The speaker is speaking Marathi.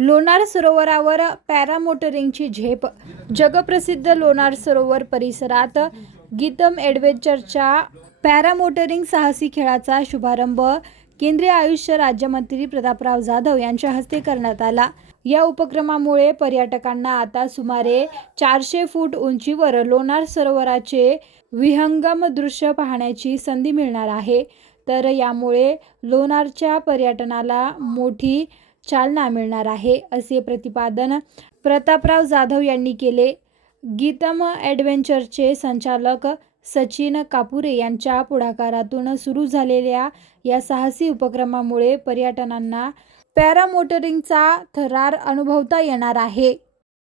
लोणार सरोवरावर पॅरामोटरिंगची झेप. जगप्रसिद्ध लोणार सरोवर परिसरात गीतम ॲडव्हेंचरच्या पॅरामोटरिंग साहसी खेळाचा शुभारंभ केंद्रीय आयुष राज्यमंत्री प्रतापराव जाधव यांच्या हस्ते करण्यात आला. या उपक्रमामुळे पर्यटकांना आता सुमारे 400 फूट उंचीवर लोणार सरोवराचे विहंगम दृश्य पाहण्याची संधी मिळणार आहे. तर यामुळे लोणारच्या पर्यटनाला मोठी चालना मिळणार आहे, असे प्रतिपादन प्रतापराव जाधव यांनी केले. गीतम ॲडव्हेंचरचे संचालक सचिन कापुरे यांच्या पुढाकारातून सुरू झालेल्या या साहसी उपक्रमामुळे पर्यटनांना पॅरामोटरिंगचा थरार अनुभवता येणार आहे.